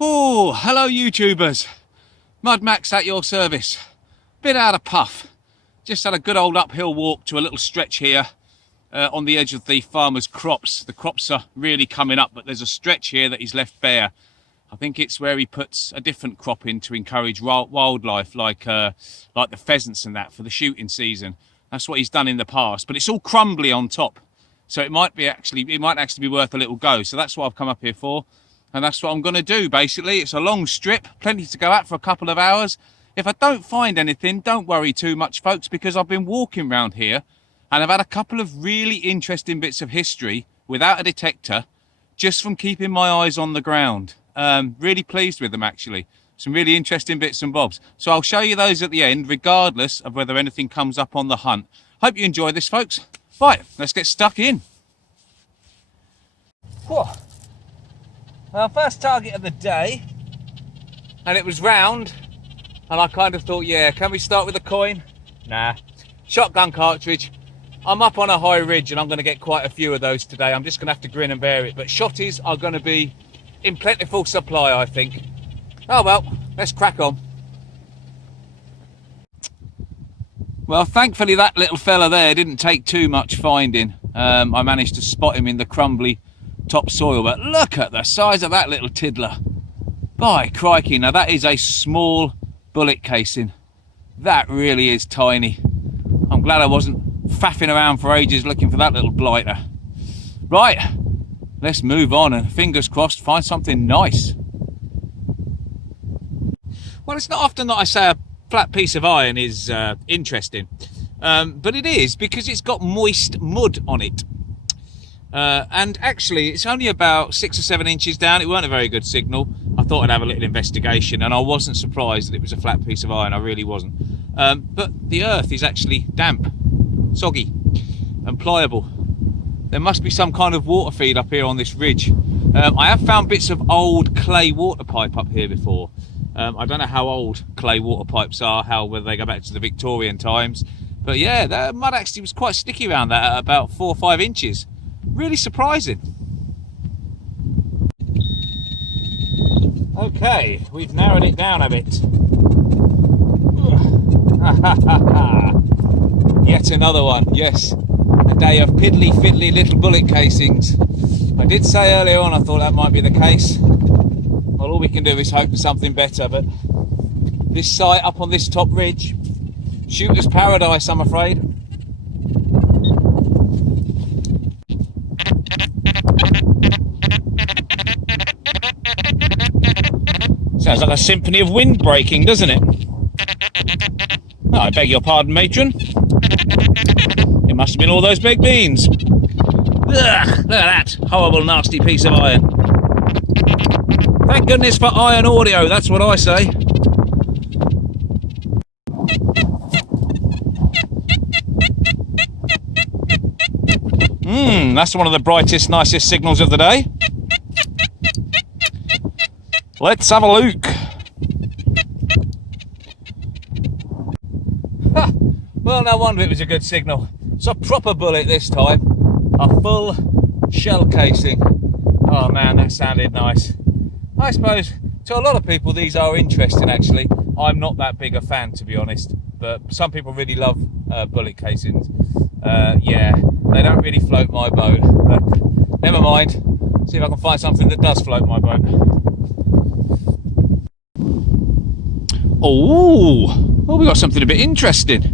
Oh, hello YouTubers. Mud Max at your service. Bit out of puff. Just had a good old uphill walk to a little stretch here on the edge of the farmer's crops. The crops are really coming up, but there's a stretch here that he's left bare. I think it's where he puts a different crop in to encourage wildlife, like the pheasants and that for the shooting season. That's what he's done in the past, but it's all crumbly on top. So it might actually be worth a little go. So that's what I've come up here for. And that's what I'm going to do, basically. It's a long strip, plenty to go at for a couple of hours. If I don't find anything, don't worry too much, folks, because I've been walking around here and I've had a couple of really interesting bits of history without a detector, just from keeping my eyes on the ground. Really pleased with them, actually. Some really interesting bits and bobs. So I'll show you those at the end, regardless of whether anything comes up on the hunt. Hope you enjoy this, folks. Right, let's get stuck in. Whoa. Our first target of the day, and it was round, and I kind of thought, yeah, can we start with a coin? Nah. Shotgun cartridge. I'm up on a high ridge and I'm going to get quite a few of those today. I'm just going to have to grin and bear it, but shotties are going to be in plentiful supply, I think. Oh well, let's crack on. Well, thankfully that little fella there didn't take too much finding. I managed to spot him in the crumbly topsoil, but look at the size of that little tiddler. By crikey, now that is a small bullet casing. That really is tiny. I'm glad I wasn't faffing around for ages looking for that little blighter. Right, let's move on and fingers crossed find something nice. Well, it's not often that I say a flat piece of iron is interesting, but it is because it's got moist mud on it. And actually it's only about 6 or 7 inches down. It weren't a very good signal. I thought I'd have a little investigation, and I wasn't surprised that it was a flat piece of iron. I really wasn't. But the earth is actually damp, soggy and pliable. There must be some kind of water feed up here on this ridge. I have found bits of old clay water pipe up here before. I don't know how old clay water pipes are, whether they go back to the Victorian times, but yeah, the mud actually was quite sticky around that at about 4 or 5 inches. Really surprising. Okay, we've narrowed it down a bit. Yet another one, yes. A day of piddly fiddly little bullet casings. I did say earlier on I thought that might be the case. Well, all we can do is hope for something better, but this site up on this top ridge, shooter's paradise, I'm afraid. Sounds like a symphony of wind breaking, doesn't it? Oh, I beg your pardon, matron. It must have been all those baked beans. Ugh, look at that horrible, nasty piece of iron. Thank goodness for iron audio, that's what I say. That's one of the brightest, nicest signals of the day. Let's have a look. Ha! Well, no wonder it was a good signal. It's a proper bullet this time. A full shell casing. Oh man, that sounded nice. I suppose to a lot of people these are interesting, actually. I'm not that big a fan, to be honest, but some people really love bullet casings. Yeah, they don't really float my boat, but never mind. See if I can find something that does float my boat. Oh, we got something a bit interesting.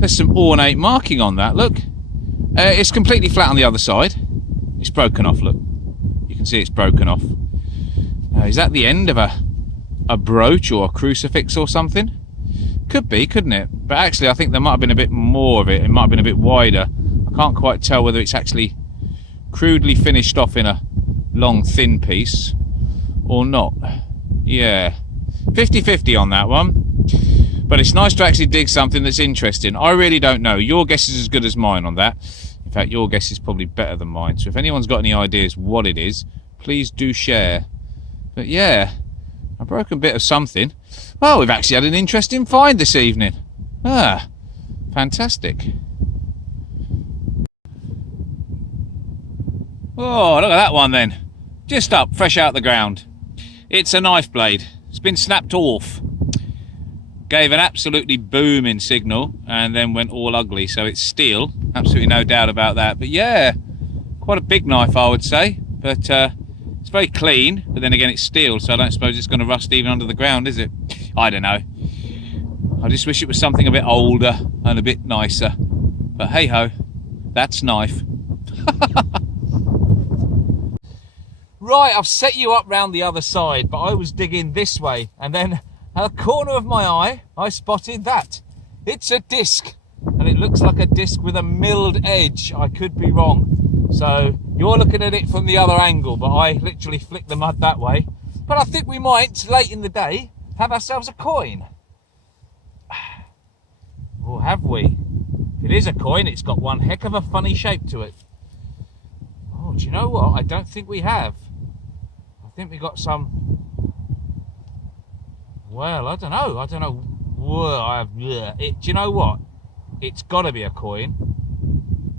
There's some ornate marking on that, look. It's completely flat on the other side. It's broken off, look. You can see it's broken off. Is that the end of a brooch or a crucifix or something? Could be, couldn't it? But actually I think there might have been a bit more of it. It might have been a bit wider. I can't quite tell whether it's actually crudely finished off in a long thin piece or not. Yeah, 50-50 on that one. But it's nice to actually dig something that's interesting. I really don't know. Your guess is as good as mine on that. In fact, your guess is probably better than mine. So if anyone's got any ideas what it is, please do share. But yeah, a broken bit of something. Well, we've actually had an interesting find this evening. Ah, fantastic. Oh, look at that one then. Just up, fresh out the ground. It's a knife blade. It's been snapped off. Gave an absolutely booming signal and then went all ugly. So it's steel, absolutely no doubt about that. But yeah, quite a big knife, I would say. But it's very clean. But then again, it's steel, so I don't suppose it's going to rust even under the ground, is it? I don't know. I just wish it was something a bit older and a bit nicer. But hey ho, that's knife. Right, I've set you up round the other side, but I was digging this way, and then at the corner of my eye, I spotted that. It's a disc, and it looks like a disc with a milled edge. I could be wrong. So you're looking at it from the other angle, but I literally flicked the mud that way. But I think we might, late in the day, have ourselves a coin. Or have we? If it is a coin, it's got one heck of a funny shape to it. Oh, do you know what? I don't think we have. I think we got some... Well, I don't know. Whoa, do you know what? It's got to be a coin.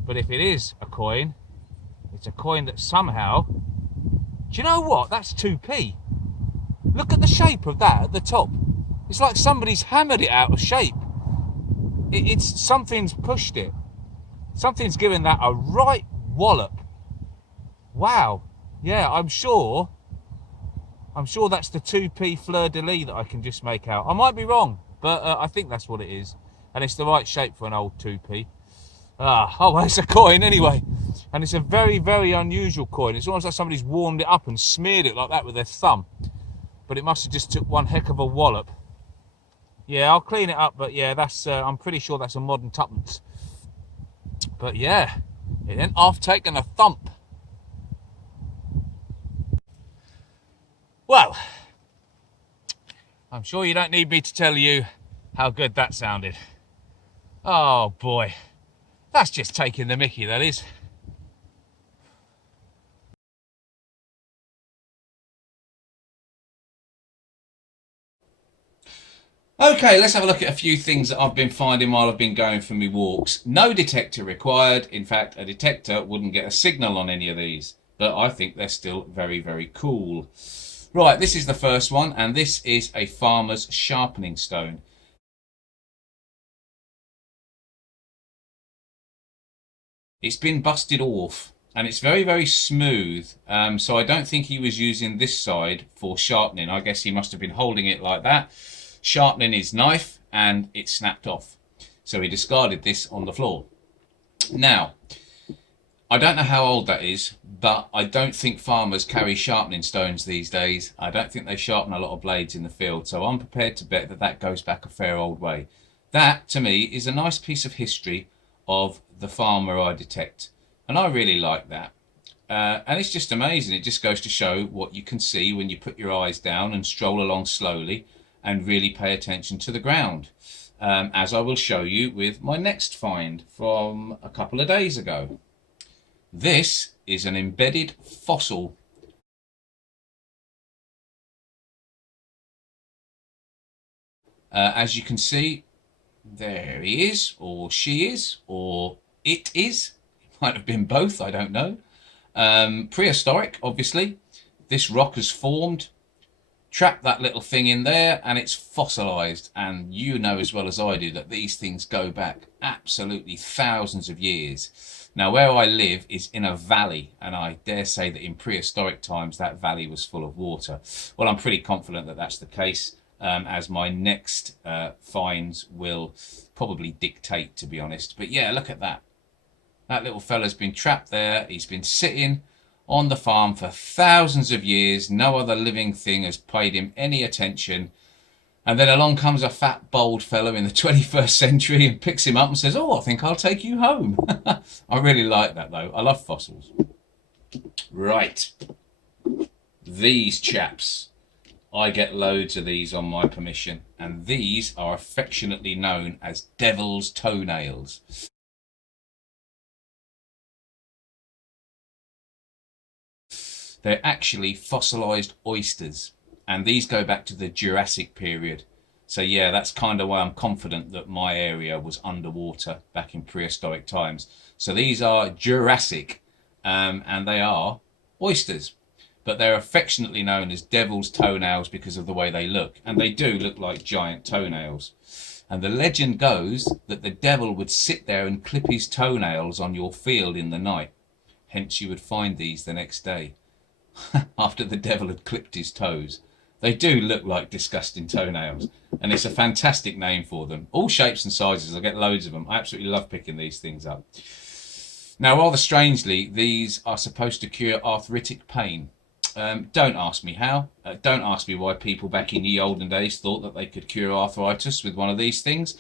But if it is a coin, it's a coin that somehow... Do you know what? That's 2p. Look at the shape of that at the top. It's like somebody's hammered it out of shape. It's something's pushed it. Something's given that a right wallop. Wow. Yeah, I'm sure that's the 2p fleur-de-lis that I can just make out. I might be wrong, but I think that's what it is. And it's the right shape for an old 2p. Oh, well, it's a coin anyway. And it's a very, very unusual coin. It's almost like somebody's warmed it up and smeared it like that with their thumb. But it must have just took one heck of a wallop. Yeah, I'll clean it up, but yeah, that's I'm pretty sure that's a modern tuppence. But yeah, it then I've taken a thump. Well, I'm sure you don't need me to tell you how good that sounded. Oh boy, that's just taking the mickey, that is. Okay, let's have a look at a few things that I've been finding while I've been going for my walks. No detector required. In fact, a detector wouldn't get a signal on any of these, but I think they're still very, very cool. Right, this is the first one, and this is a farmer's sharpening stone. It's been busted off, and it's very, very smooth, so I don't think he was using this side for sharpening. I guess he must have been holding it like that, sharpening his knife, and it snapped off. So he discarded this on the floor. Now, I don't know how old that is, but I don't think farmers carry sharpening stones these days. I don't think they sharpen a lot of blades in the field, so I'm prepared to bet that that goes back a fair old way. That, to me, is a nice piece of history of the farmer I detect, and I really like that. And it's just amazing. It just goes to show what you can see when you put your eyes down and stroll along slowly and really pay attention to the ground, as I will show you with my next find from a couple of days ago. This is an embedded fossil. As you can see, there he is, or she is, or it is. It might have been both, I don't know. Prehistoric, obviously. This rock has formed, trapped that little thing in there, and it's fossilized. And you know as well as I do that these things go back absolutely thousands of years. Now, where I live is in a valley, and I dare say that in prehistoric times that valley was full of water. Well, I'm pretty confident that that's the case, as my next finds will probably dictate, to be honest. But yeah, look at that. That little fella's been trapped there. He's been sitting on the farm for thousands of years. No other living thing has paid him any attention. And then along comes a fat, bold fellow in the 21st century and picks him up and says, "Oh, I think I'll take you home." I really like that, though. I love fossils. Right. These chaps. I get loads of these on my permission. And these are affectionately known as devil's toenails. They're actually fossilized oysters, and these go back to the Jurassic period. So yeah, that's kind of why I'm confident that my area was underwater back in prehistoric times. So these are Jurassic, and they are oysters. but they're affectionately known as devil's toenails because of the way they look, and they do look like giant toenails. And the legend goes that the devil would sit there and clip his toenails on your field in the night. Hence you would find these the next day after the devil had clipped his toes. They do look like disgusting toenails, and it's a fantastic name for them. All shapes and sizes. I get loads of them. I absolutely love picking these things up. Now, rather strangely, these are supposed to cure arthritic pain. Don't ask me how. Don't ask me why people back in the olden days thought that they could cure arthritis with one of these things.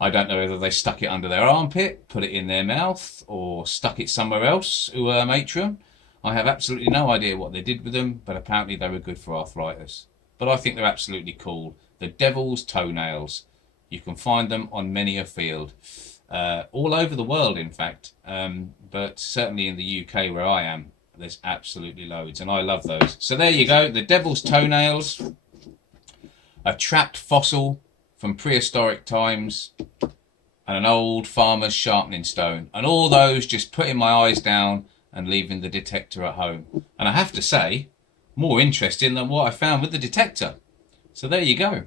I don't know whether they stuck it under their armpit, put it in their mouth, or stuck it somewhere else, matron. I have absolutely no idea what they did with them, but apparently they were good for arthritis. But I think they're absolutely cool. The devil's toenails. You can find them on many a field. All over the world, in fact. But certainly in the UK where I am, there's absolutely loads, and I love those. So there you go, the devil's toenails, a trapped fossil from prehistoric times, and an old farmer's sharpening stone. And all those just putting my eyes down and leaving the detector at home. And I have to say, more interesting than what I found with the detector. So there you go.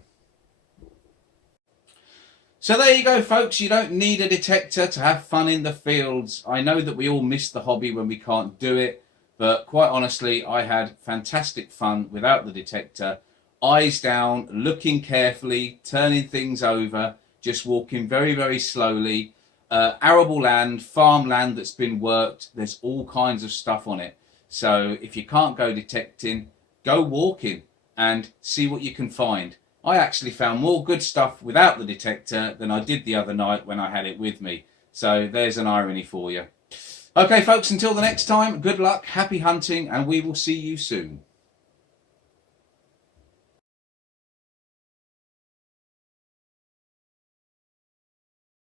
So there you go, folks. You don't need a detector to have fun in the fields. I know that we all miss the hobby when we can't do it, but quite honestly, I had fantastic fun without the detector. Eyes down, looking carefully, turning things over, just walking very, very slowly. Arable land, farmland that's been worked. There's all kinds of stuff on it. So if you can't go detecting, go walking and see what you can find. I actually found more good stuff without the detector than I did the other night when I had it with me. So there's an irony for you. Okay, folks, until the next time, good luck, happy hunting, and we will see you soon.